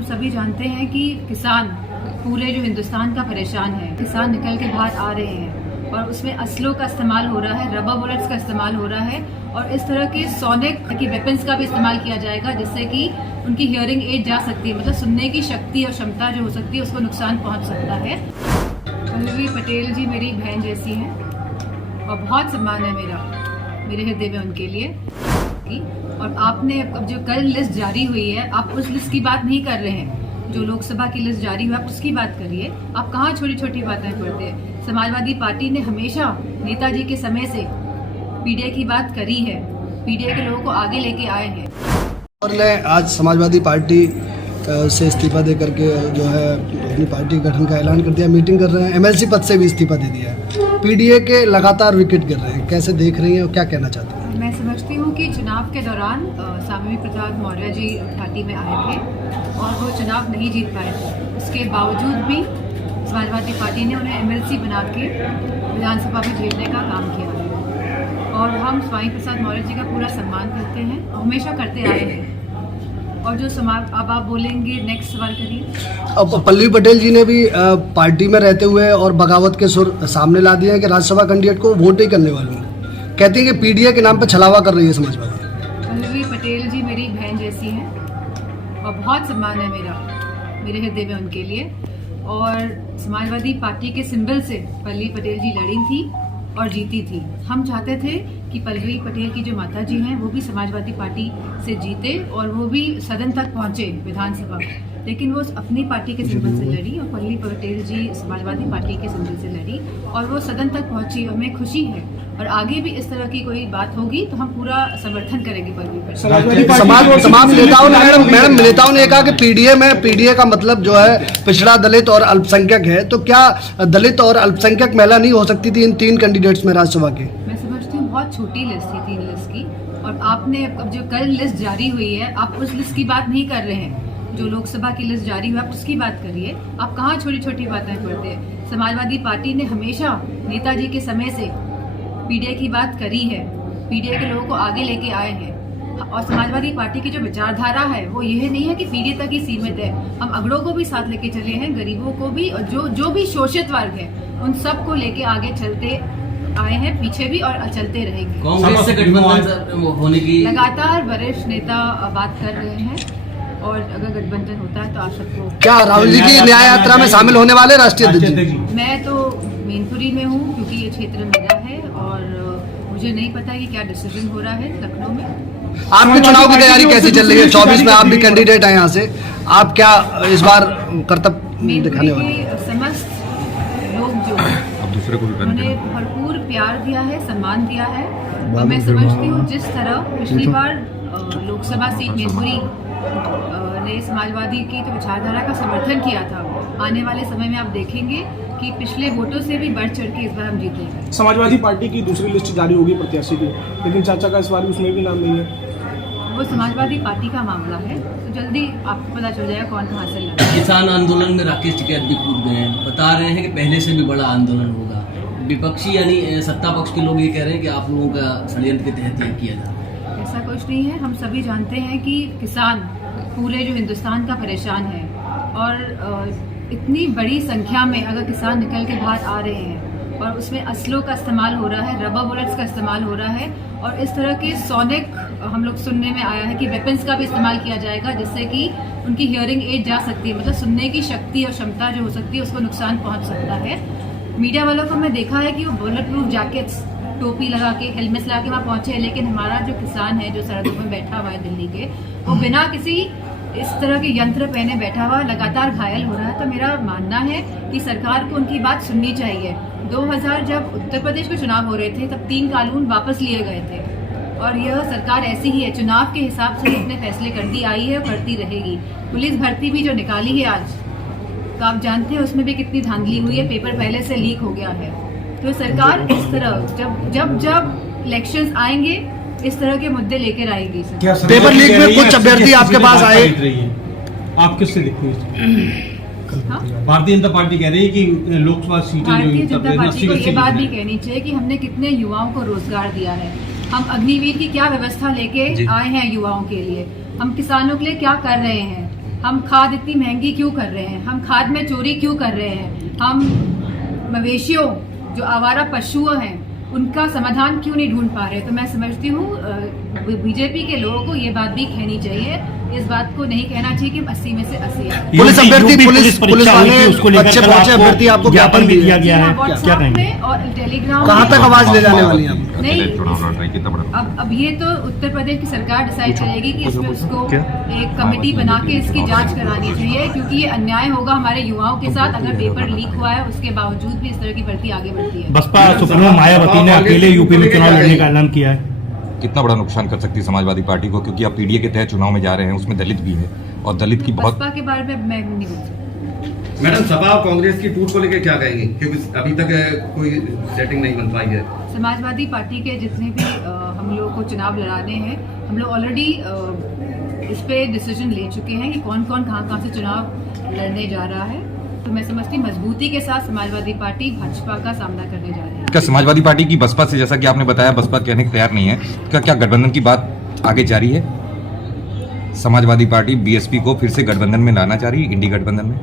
हम सभी जानते हैं कि किसान पूरे जो हिंदुस्तान का परेशान है। किसान निकल के बाहर आ रहे हैं और उसमें असलों का इस्तेमाल हो रहा है, रबर बुलेट्स का इस्तेमाल हो रहा है और इस तरह के सोनिक की वेपन्स का भी इस्तेमाल किया जाएगा, जिससे कि उनकी हियरिंग एज जा सकती है, मतलब सुनने की शक्ति और क्षमता जो हो सकती है उसको नुकसान पहुंच सकता है। पल्लवी पटेल जी मेरी बहन जैसी हैं और बहुत सम्मान है मेरे हृदय में उनके लिए। और आपने जो कल लिस्ट जारी हुई है, आप उस लिस्ट की बात नहीं कर रहे हैं। जो लोकसभा की लिस्ट जारी हुई, आप उसकी बात करिए। आप कहाँ छोटी छोटी बातें करते हैं। समाजवादी पार्टी ने हमेशा नेताजी के समय से पीडीए की बात करी है, पीडीए के लोगों को आगे लेके आए हैं। और आज समाजवादी पार्टी से इस्तीफा दे करके जो है अपनी पार्टी गठन का ऐलान कर दिया, मीटिंग कर रहे हैं, एमएलसी पद से भी इस्तीफा दे दिया है। पीडीए के लगातार विकेट गिर रहे हैं, कैसे देख रही हैं और क्या कहना चाहती हैं? मैं समझती हूँ कि चुनाव के दौरान स्वामी प्रसाद मौर्य जी पार्टी में आए थे और वो चुनाव नहीं जीत पाए थे। उसके बावजूद भी समाजवादी पार्टी ने उन्हें एमएलसी बना के विधानसभा में भेजने का काम किया है और हम स्वामी प्रसाद मौर्य जी का पूरा सम्मान करते हैं, हमेशा करते आए हैं। और जो समाज, अब आप बोलेंगे, नेक्स्ट सवाल करिए। अब पल्लवी पटेल जी ने भी पार्टी में रहते हुए और बगावत के सुर सामने ला दिए हैं कि राज्यसभा कैंडिडेट को वोट ही करने वाली हैं। कहती हैं कि पीडीए के नाम पर छलावा कर रही है समाजवादी। पल्लवी पटेल जी मेरी बहन जैसी हैं और बहुत सम्मान है मेरे हृदय में उनके लिए। और समाजवादी पार्टी के सिंबल से पल्लवी पटेल जी लड़ी थी और जीती थी। हम चाहते थे कि पल्लवी पटेल की जो माता जी हैं वो भी समाजवादी पार्टी से जीते और वो भी सदन तक पहुंचे, विधानसभा, लेकिन वो अपनी पार्टी के सिंबल से लड़ी और पल्लवी पटेल जी समाजवादी पार्टी के सिंबल से लड़ी और वो सदन तक पहुंची। हमें खुशी है और आगे भी इस तरह की कोई बात होगी तो हम पूरा समर्थन करेंगे पल्लवी पटेल। तमाम नेताओं ने कहा कि पीडीए का मतलब जो है पिछड़ा, दलित और अल्पसंख्यक है, तो क्या दलित और अल्पसंख्यक महिला नहीं हो सकती थी इन 3 कैंडिडेट्स में राज्यसभा के? मैं समझती हूँ बहुत छोटी लिस्ट थी 3 लिस्ट की और आपने जो कल लिस्ट जारी हुई है, आप उस लिस्ट की बात नहीं कर रहे हैं। जो लोकसभा की लिस्ट जारी हुई, आप उसकी बात करिए। आप कहाँ छोटी छोटी बातें करते हैं। समाजवादी पार्टी ने हमेशा नेताजी के समय से पीडीए की बात करी है, पीडीए के लोगों को आगे लेके आए हैं। और समाजवादी पार्टी की जो विचारधारा है वो यह नहीं है कि पीडीए तक ही सीमित है। हम अगड़ों को भी साथ लेके चले हैं, गरीबों को भी, और जो भी शोषित वर्ग है उन सब को लेके आगे चलते आए हैं, पीछे भी और चलते रहेंगे। कांग्रेस से गठबंधन होने की लगातार वरिष्ठ नेता बात कर रहे हैं और अगर गठबंधन होता है तो आप सबको। क्या राहुल जी की न्याय यात्रा में शामिल होने वाले राष्ट्रीय अध्यक्ष? मैं तो मैनपुरी में हूँ क्योंकि ये क्षेत्र मेरा है और मुझे नहीं पता कि क्या डिसीजन हो रहा है लखनऊ में। आपके चुनाव की तैयारी कैसी चल रही है? 24 में आप भी कैंडिडेट हैं यहाँ से, आप क्या इस बार कर्तव्य दिखाने वाले हैं? समस्त लोग जो उन्हें भरपूर प्यार दिया है, सम्मान दिया है और मैं समझती हूँ जिस तरह पिछली बार लोकसभा सीट मैनपुरी ने समाजवादी की तो विचारधारा का समर्थन किया था, आने वाले समय में आप देखेंगे कि पिछले वोटों से भी बढ़ चढ़ के इस बार हम जीतेंगे। समाजवादी पार्टी की दूसरी लिस्ट जारी होगी प्रत्याशी की, लेकिन चाचा का इस बार उसमें भी नाम नहीं है। वो समाजवादी पार्टी का मामला है, तो जल्दी आपको पता चल जाएगा कौन कहाँ से लड़ा। किसान आंदोलन में राकेश टिकैत भी कूद गए हैं, बता रहे हैं कि पहले से भी बड़ा आंदोलन होगा। विपक्षी यानी सत्ता पक्ष के लोग ये कह रहे हैं कि आप लोगों का षड्यंत्र के तहत यह किया जा रहा है। ऐसा कुछ नहीं है। हम सभी जानते हैं कि किसान पूरे जो हिंदुस्तान का परेशान है और इतनी बड़ी संख्या में अगर किसान निकल के बाहर आ रहे हैं और उसमें असलों का इस्तेमाल हो रहा है, रबर बुलेट्स का इस्तेमाल हो रहा है और इस तरह के सोनिक, हम लोग सुनने में आया है कि वेपन्स का भी इस्तेमाल किया जाएगा, जिससे कि उनकी हियरिंग एज जा सकती है, मतलब सुनने की शक्ति और क्षमता जो हो सकती है उसको नुकसान पहुंच सकता है। मीडिया वालों को मैं देखा है कि वो बुलेट प्रूफ जैकेट्स, टोपी लगा के, हेलमेट्स लगा के वहाँ पहुंचे हैं, लेकिन हमारा जो किसान है जो सड़कों में बैठा हुआ है दिल्ली के, वो बिना किसी इस तरह के यंत्र पहने बैठा हुआ लगातार घायल हो रहा है। तो मेरा मानना है कि सरकार को उनकी बात सुननी चाहिए। 2000 जब उत्तर प्रदेश में चुनाव हो रहे थे तब 3 कानून वापस लिए गए थे और यह सरकार ऐसी ही है, चुनाव के हिसाब से इतने फैसले करती आई है और करती रहेगी। पुलिस भर्ती भी जो निकाली है आज, तो आप जानते हैं उसमें भी कितनी धांधली हुई है, पेपर पहले से लीक हो गया है। तो सरकार इस तरह जब इलेक्शंस आएंगे इस तरह के मुद्दे लेकर आएगी। पेपर लीक में कुछ अभ्यर्थी आपके पास आए, आप किससे देखते हैं? भारतीय जनता पार्टी कह रही है कि लोकसभा सीटें भारतीय जनता पार्टी को ये बात भी कहनी चाहिए कि हमने कितने युवाओं को रोजगार दिया है। हम अग्निवीर की क्या व्यवस्था लेके आए हैं युवाओं के लिए, हम किसानों के लिए क्या कर रहे हैं, हम खाद इतनी महंगी क्यों कर रहे हैं, हम खाद में चोरी क्यों कर रहे हैं, हम मवेशियों जो आवारा पशु हैं उनका समाधान क्यों नहीं ढूंढ पा रहे। तो मैं समझती हूँ बीजेपी के लोगों को ये बात भी कहनी चाहिए, इस बात को नहीं कहना चाहिए कि 80 में से 80 है। पुलिस अभ्यर्थी पुलिस वाले बच्चे पहुंचे अभ्यर्थी आपको ज्ञापन भी दिया गया है, क्या व्हाट्सएप कहेंगे? में और टेलीग्राम कहाँ तक आवाज ले जाने वाली है आप? नहीं, अब ये तो उत्तर प्रदेश की सरकार डिसाइड करेगी कि इसमें उसको एक कमेटी बना के इसकी जांच करानी चाहिए, क्योंकि ये अन्याय होगा हमारे युवाओं के साथ अगर पेपर लीक हुआ है उसके बावजूद भी इस तरह की भर्ती आगे बढ़ती है। बसपा सुप्रीमो मायावती ने अकेले यूपी में चुनाव लड़ने का ऐलान किया है। कितना बड़ा नुकसान कर सकती है समाजवादी पार्टी को, क्योंकि आप पीडीए के तहत चुनाव में जा रहे हैं, उसमें दलित भी है और दलित की बहुत। बसपा के बारे में मैं नहीं बोल सकती। मैडम, सपा और कांग्रेस की टूट को लेकर क्या कहेंगे, क्योंकि अभी तक कोई सेटिंग नहीं बन पाई है। समाजवादी पार्टी के जितने भी हम लोग को चुनाव लड़ाने हैं, हम लोग ऑलरेडी इस पे डिसीजन ले चुके हैं कि कौन कौन कहाँ से चुनाव लड़ने जा रहा है। तो मैं समझती हूँ मजबूती के साथ समाजवादी पार्टी भाजपा का सामना करने जा रही है। क्या समाजवादी पार्टी की बसपा से, जैसा कि आपने बताया, बसपा कहने को तैयार नहीं है, क्या गठबंधन की बात आगे जारी है? समाजवादी पार्टी बीएसपी को फिर से गठबंधन में लाना चाह रही है, इंडी गठबंधन में?